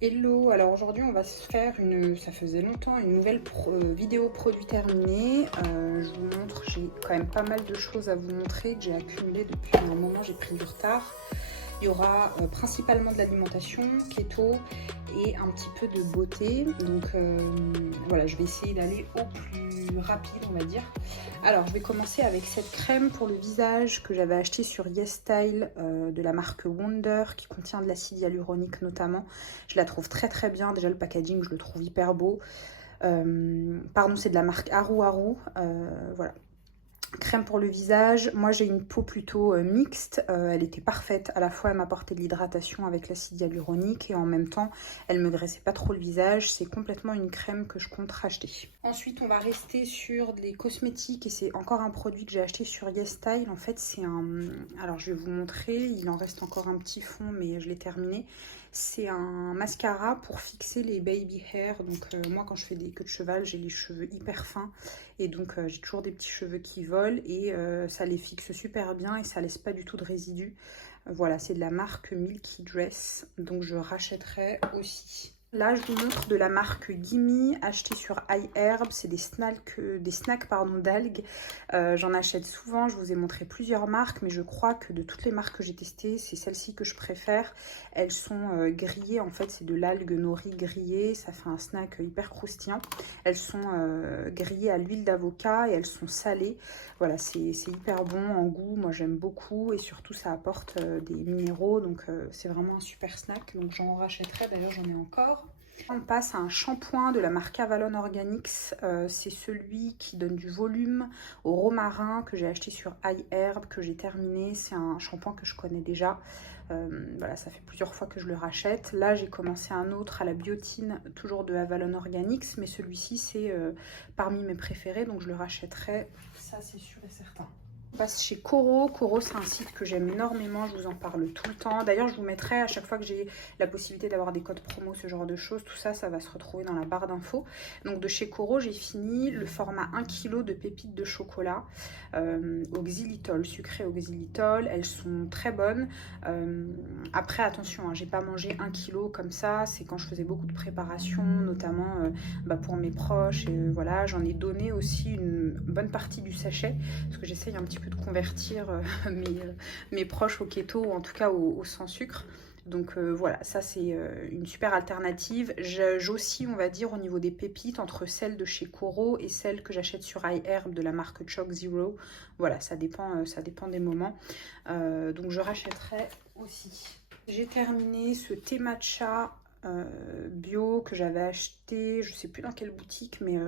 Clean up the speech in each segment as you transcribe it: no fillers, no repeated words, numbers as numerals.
Hello, alors aujourd'hui on va se faire ça faisait longtemps, une nouvelle vidéo produit terminé. Je vous montre, j'ai quand même pas mal de choses à vous montrer que j'ai accumulé depuis un moment, j'ai pris du retard. Il y aura principalement de l'alimentation, keto et un petit peu de beauté. Donc voilà, je vais essayer d'aller au plus rapide, on va dire. Alors, je vais commencer avec cette crème pour le visage que j'avais achetée sur YesStyle de la marque Wonder qui contient de l'acide hyaluronique notamment. Je la trouve très très bien. Déjà, le packaging, je le trouve hyper beau. Pardon, c'est de la marque Haru Haru. Voilà. Crème pour le visage, moi j'ai une peau plutôt mixte, elle était parfaite, à la fois elle m'apportait de l'hydratation avec l'acide hyaluronique et en même temps elle me graissait pas trop le visage, c'est complètement une crème que je compte racheter. Ensuite on va rester sur des cosmétiques et c'est encore un produit que j'ai acheté sur YesStyle, en fait c'est un... Alors je vais vous montrer, il en reste encore un petit fond mais je l'ai terminé. C'est un mascara pour fixer les baby hair. Donc moi quand je fais des queues de cheval, j'ai les cheveux hyper fins. Et donc j'ai toujours des petits cheveux qui volent. Et ça les fixe super bien et ça laisse pas du tout de résidus. Voilà, c'est de la marque Milky Dress. Donc je rachèterai aussi. Là, je vous montre de la marque Gimme, achetée sur iHerb. C'est des snacks d'algues. J'en achète souvent. Je vous ai montré plusieurs marques, mais je crois que de toutes les marques que j'ai testées, c'est celle-ci que je préfère. Elles sont grillées. En fait, c'est de l'algue nori grillée. Ça fait un snack hyper croustillant. Elles sont grillées à l'huile d'avocat et elles sont salées. Voilà, c'est hyper bon en goût. Moi, j'aime beaucoup et surtout, ça apporte des minéraux. Donc, c'est vraiment un super snack. Donc, j'en rachèterai. D'ailleurs, j'en ai encore. On passe à un shampoing de la marque Avalon Organics. C'est celui qui donne du volume au romarin que j'ai acheté sur iHerb, que j'ai terminé. C'est un shampoing que je connais déjà. Voilà, ça fait plusieurs fois que je le rachète. Là, j'ai commencé un autre à la biotine, toujours de Avalon Organics, mais celui-ci, c'est parmi mes préférés, donc je le rachèterai. Ça, c'est sûr et certain. On passe chez Coro. Coro, c'est un site que j'aime énormément, je vous en parle tout le temps. D'ailleurs, je vous mettrai à chaque fois que j'ai la possibilité d'avoir des codes promo, ce genre de choses. Tout ça, ça va se retrouver dans la barre d'infos. Donc de chez Coro, j'ai fini le format 1 kg de pépites de chocolat au xylitol, sucré au xylitol. Elles sont très bonnes. Après, attention, hein, j'ai pas mangé 1 kg comme ça. C'est quand je faisais beaucoup de préparation, notamment pour mes proches. Et voilà, j'en ai donné aussi une bonne partie du sachet parce que j'essaye un petit peu de convertir mes proches au keto ou en tout cas au sans sucre. Donc voilà, ça c'est une super alternative. J'oscille, on va dire, au niveau des pépites entre celles de chez Coro et celles que j'achète sur iHerb de la marque Choc Zero. Voilà, ça dépend des moments. Donc je rachèterai aussi. J'ai terminé ce thé matcha bio que j'avais acheté, je sais plus dans quelle boutique, mais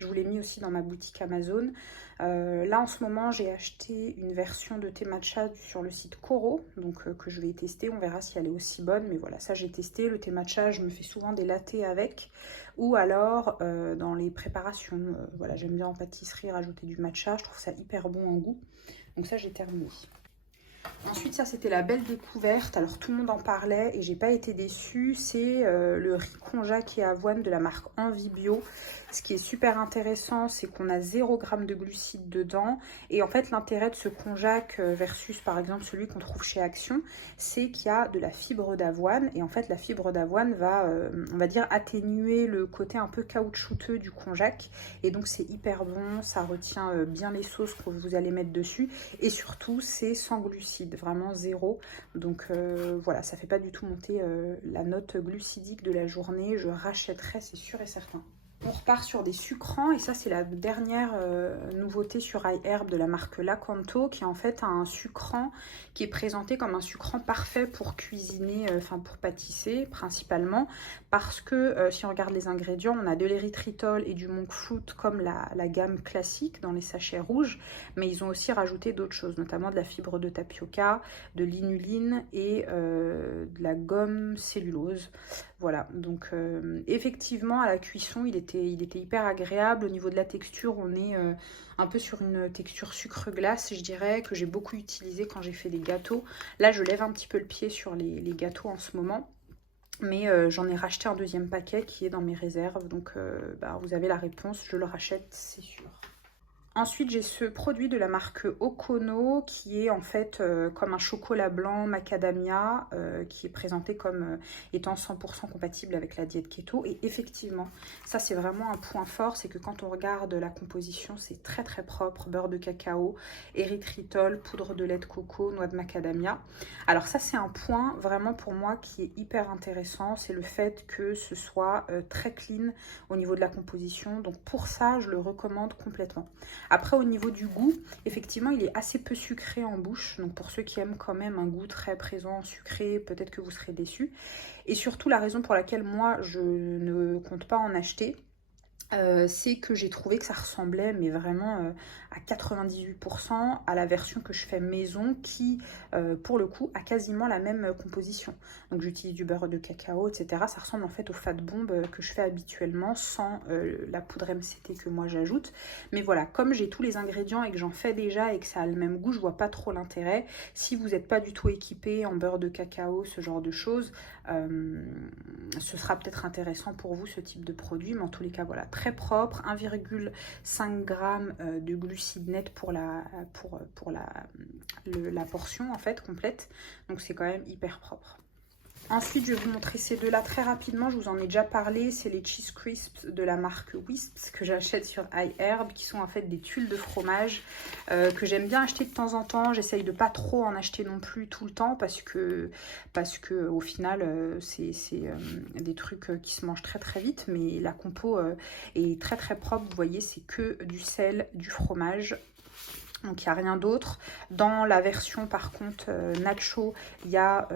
je vous l'ai mis aussi dans ma boutique Amazon. Là en ce moment j'ai acheté une version de thé matcha sur le site Coro, donc que je vais tester, on verra si elle est aussi bonne, mais voilà, ça j'ai testé. Le thé matcha, je me fais souvent des lattés avec, ou alors dans les préparations, voilà, j'aime bien en pâtisserie rajouter du matcha, je trouve ça hyper bon en goût, donc ça j'ai terminé. Ensuite, ça c'était la belle découverte, alors tout le monde en parlait et j'ai pas été déçue, c'est le riz konjac et avoine de la marque Envie Bio. Ce qui est super intéressant, c'est qu'on a 0 g de glucides dedans et en fait l'intérêt de ce konjac versus par exemple celui qu'on trouve chez Action, c'est qu'il y a de la fibre d'avoine et en fait la fibre d'avoine va, on va dire, atténuer le côté un peu caoutchouteux du konjac et donc c'est hyper bon, ça retient bien les sauces que vous allez mettre dessus et surtout c'est sans glucides, vraiment zéro. Donc voilà, ça fait pas du tout monter la note glucidique de la journée. Je rachèterai, c'est sûr et certain. On repart sur des sucrants et ça c'est la dernière nouveauté sur iHerb de la marque Lakanto, qui est en fait un sucrant qui est présenté comme un sucrant parfait pour cuisiner, enfin pour pâtisser principalement, parce que si on regarde les ingrédients, on a de l'érythritol et du monk fruit comme la gamme classique dans les sachets rouges, mais ils ont aussi rajouté d'autres choses, notamment de la fibre de tapioca, de l'inuline et de la gomme cellulose. Voilà, donc effectivement à la cuisson il était hyper agréable. Au niveau de la texture, on est un peu sur une texture sucre-glace, je dirais, que j'ai beaucoup utilisé quand j'ai fait des gâteaux. Là je lève un petit peu le pied sur les gâteaux en ce moment. Mais j'en ai racheté un deuxième paquet qui est dans mes réserves. Donc vous avez la réponse, je le rachète, c'est sûr. Ensuite, j'ai ce produit de la marque Okono qui est en fait comme un chocolat blanc macadamia qui est présenté comme étant 100% compatible avec la diète keto. Et effectivement, ça c'est vraiment un point fort, c'est que quand on regarde la composition, c'est très très propre. Beurre de cacao, érythritol, poudre de lait de coco, noix de macadamia. Alors ça c'est un point vraiment pour moi qui est hyper intéressant, c'est le fait que ce soit très clean au niveau de la composition. Donc pour ça, je le recommande complètement. Après, au niveau du goût, effectivement, il est assez peu sucré en bouche. Donc, pour ceux qui aiment quand même un goût très présent, sucré, peut-être que vous serez déçus. Et surtout, la raison pour laquelle moi, je ne compte pas en acheter, c'est que j'ai trouvé que ça ressemblait, mais vraiment à 98% à la version que je fais maison qui, pour le coup, a quasiment la même composition. Donc j'utilise du beurre de cacao, etc. Ça ressemble en fait au fat bomb que je fais habituellement sans la poudre MCT que moi j'ajoute. Mais voilà, comme j'ai tous les ingrédients et que j'en fais déjà et que ça a le même goût, je vois pas trop l'intérêt. Si vous n'êtes pas du tout équipé en beurre de cacao, ce genre de choses, ce sera peut-être intéressant pour vous ce type de produit. Mais en tous les cas, voilà, très propre, 1,5 g de glucides nets pour la portion en fait complète, donc c'est quand même hyper propre. Ensuite, je vais vous montrer ces deux-là très rapidement. Je vous en ai déjà parlé. C'est les Cheese Crisps de la marque Wisps que j'achète sur iHerb, qui sont en fait des tuiles de fromage que j'aime bien acheter de temps en temps. J'essaye de pas trop en acheter non plus tout le temps parce que au final, c'est des trucs qui se mangent très très vite. Mais la compo est très très propre. Vous voyez, c'est que du sel, du fromage. Donc il n'y a rien d'autre. Dans la version par contre nacho, il y a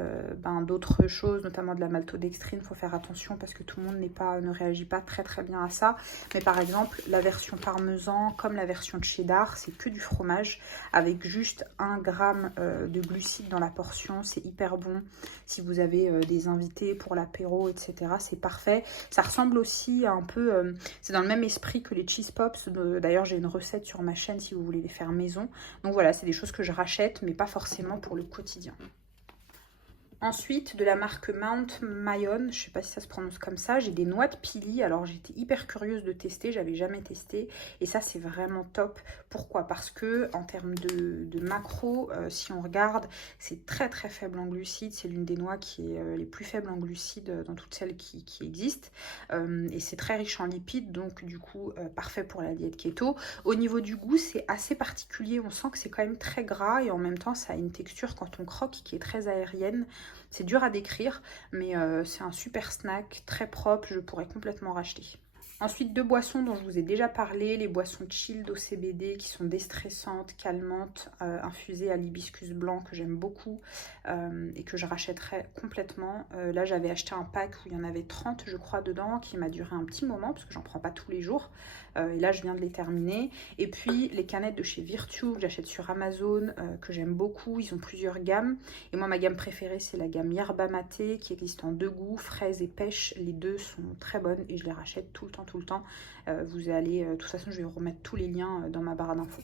d'autres choses, notamment de la maltodextrine. Il faut faire attention parce que tout le monde ne réagit pas très très bien à ça. Mais par exemple, la version parmesan comme la version cheddar, c'est que du fromage avec juste 1 gramme de glucides dans la portion. C'est hyper bon si vous avez des invités pour l'apéro, etc. C'est parfait. Ça ressemble aussi un peu, c'est dans le même esprit que les cheese pops. D'ailleurs, j'ai une recette sur ma chaîne si vous voulez les faire maison. Donc voilà, c'est des choses que je rachète, mais pas forcément pour le quotidien. Ensuite, de la marque Mount Mayon, je ne sais pas si ça se prononce comme ça, j'ai des noix de pili. Alors j'étais hyper curieuse de tester, j'avais jamais testé. Et ça, c'est vraiment top. Pourquoi? Parce que en termes de macro, si on regarde, c'est très très faible en glucides. C'est l'une des noix qui est les plus faibles en glucides dans toutes celles qui existent. Et c'est très riche en lipides, donc du coup, parfait pour la diète keto. Au niveau du goût, c'est assez particulier. On sent que c'est quand même très gras et en même temps, ça a une texture quand on croque qui est très aérienne. C'est dur à décrire, mais c'est un super snack, très propre, je pourrais complètement racheter. Ensuite, deux boissons dont je vous ai déjà parlé, les boissons chilled au CBD qui sont déstressantes, calmantes, infusées à l'hibiscus blanc que j'aime beaucoup et que je rachèterais complètement. Là, j'avais acheté un pack où il y en avait 30, je crois, dedans, qui m'a duré un petit moment parce que j'en prends pas tous les jours. Et là, je viens de les terminer. Et puis, les canettes de chez Virtue que j'achète sur Amazon, que j'aime beaucoup. Ils ont plusieurs gammes. Et moi, ma gamme préférée, c'est la gamme Yerba Mate qui existe en 2 goûts, fraise et pêche. Les deux sont très bonnes et je les rachète tout le temps. Vous allez, de toute façon, je vais vous remettre tous les liens dans ma barre d'infos.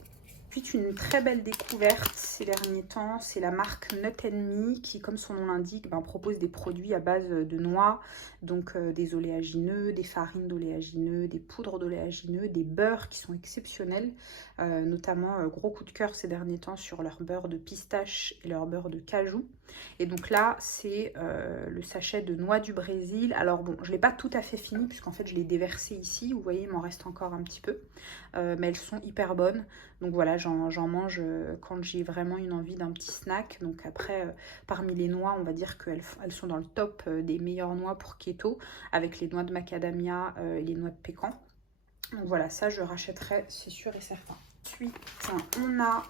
Puis une très belle découverte ces derniers temps, c'est la marque Nut & Me qui, comme son nom l'indique, propose des produits à base de noix, donc des oléagineux, des farines d'oléagineux, des poudres d'oléagineux, des beurres qui sont exceptionnels, notamment gros coup de cœur ces derniers temps sur leur beurre de pistache et leur beurre de cajou. Et donc là, c'est le sachet de noix du Brésil. Alors bon, je ne l'ai pas tout à fait fini puisqu'en fait je l'ai déversé ici. Vous voyez, il m'en reste encore un petit peu. Mais elles sont hyper bonnes. Donc voilà, j'en mange quand j'ai vraiment une envie d'un petit snack. Donc après, parmi les noix, on va dire qu'elles sont dans le top des meilleures noix pour keto, avec les noix de macadamia et les noix de pécan. Donc voilà, ça je rachèterai, c'est sûr et certain. Ensuite, on a,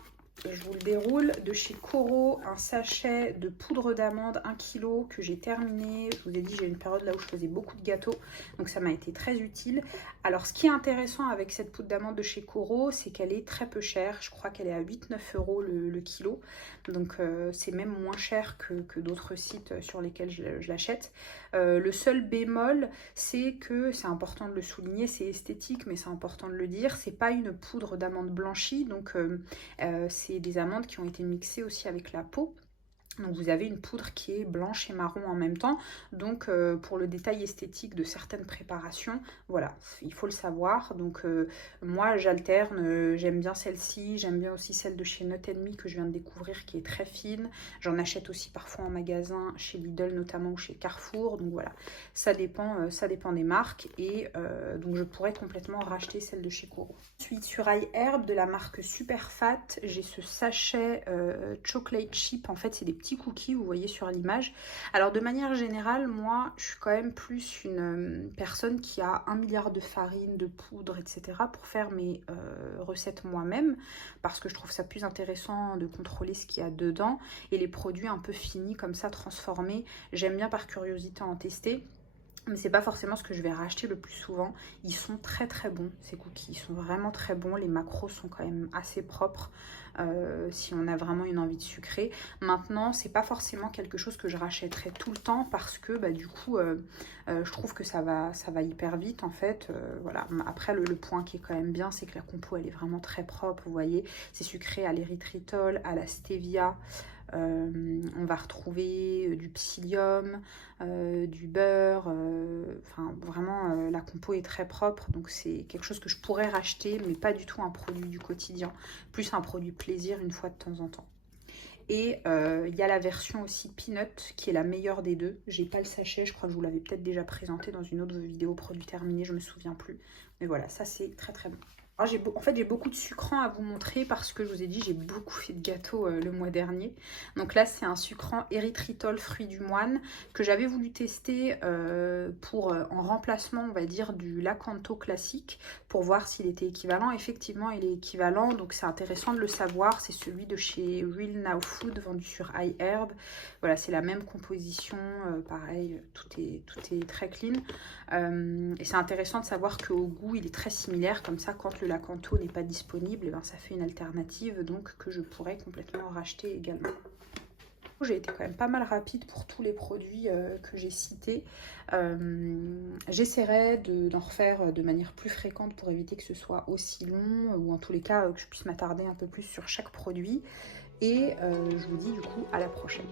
et je vous le déroule, de chez Coro, un sachet de poudre d'amande 1 kg que j'ai terminé. Je vous ai dit, j'ai une période là où je faisais beaucoup de gâteaux, donc ça m'a été très utile. Alors ce qui est intéressant avec cette poudre d'amande de chez Coro, c'est qu'elle est très peu chère. Je crois qu'elle est à 8-9 € le kilo, donc c'est même moins cher que d'autres sites sur lesquels je l'achète. Le seul bémol, c'est que, c'est important de le souligner, c'est esthétique, mais c'est important de le dire, c'est pas une poudre d'amande blanchie, donc c'est des amandes qui ont été mixées aussi avec la peau. Donc vous avez une poudre qui est blanche et marron en même temps. Donc pour le détail esthétique de certaines préparations, voilà, il faut le savoir. Donc moi j'alterne, j'aime bien celle-ci, j'aime bien aussi celle de chez Not Me que je viens de découvrir qui est très fine. J'en achète aussi parfois en magasin, chez Lidl notamment ou chez Carrefour. Donc voilà, ça dépend des marques. Et donc je pourrais complètement racheter celle de chez Koro. Ensuite sur iHerb de la marque Superfat, j'ai ce sachet chocolate chip. En fait c'est des petits cookies, vous voyez sur l'image. Alors de manière générale, moi je suis quand même plus une personne qui a 1 milliard de farine, de poudre, etc. pour faire mes recettes moi-même, parce que je trouve ça plus intéressant de contrôler ce qu'il y a dedans, et les produits un peu finis comme ça, transformés, j'aime bien par curiosité en tester. Mais c'est pas forcément ce que je vais racheter le plus souvent. Ils sont très très bons, ces cookies. Ils sont vraiment très bons. Les macros sont quand même assez propres si on a vraiment une envie de sucrer. Maintenant, c'est pas forcément quelque chose que je rachèterai tout le temps parce que bah, du coup, je trouve que ça va hyper vite en fait. Voilà. Après, le point qui est quand même bien, c'est que la compo elle est vraiment très propre. Vous voyez, c'est sucré à l'érythritol, à la stevia. On va retrouver du psyllium, du beurre, enfin vraiment la compo est très propre, donc c'est quelque chose que je pourrais racheter, mais pas du tout un produit du quotidien, plus un produit plaisir une fois de temps en temps. Et il y a la version aussi Peanut qui est la meilleure des deux. J'ai pas le sachet, je crois que je vous l'avais peut-être déjà présenté dans une autre vidéo produit terminé, je me souviens plus. Mais voilà, ça c'est très très bon. Alors, en fait, j'ai beaucoup de sucrants à vous montrer parce que je vous ai dit, j'ai beaucoup fait de gâteaux le mois dernier. Donc là, c'est un sucrant érythritol fruit du moine que j'avais voulu tester en remplacement, on va dire, du Lakanto classique pour voir s'il était équivalent. Effectivement, il est équivalent, donc c'est intéressant de le savoir. C'est celui de chez Real Now Food, vendu sur iHerb. Voilà, c'est la même composition, pareil, tout est très clean. Et c'est intéressant de savoir qu'au goût, il est très similaire. Comme ça, quand le Lakanto n'est pas disponible, et ben, ça fait une alternative donc que je pourrais complètement racheter également. J'ai été quand même pas mal rapide pour tous les produits que j'ai cités. J'essaierai d'en refaire de manière plus fréquente pour éviter que ce soit aussi long, ou en tous les cas que je puisse m'attarder un peu plus sur chaque produit. Et je vous dis du coup à la prochaine.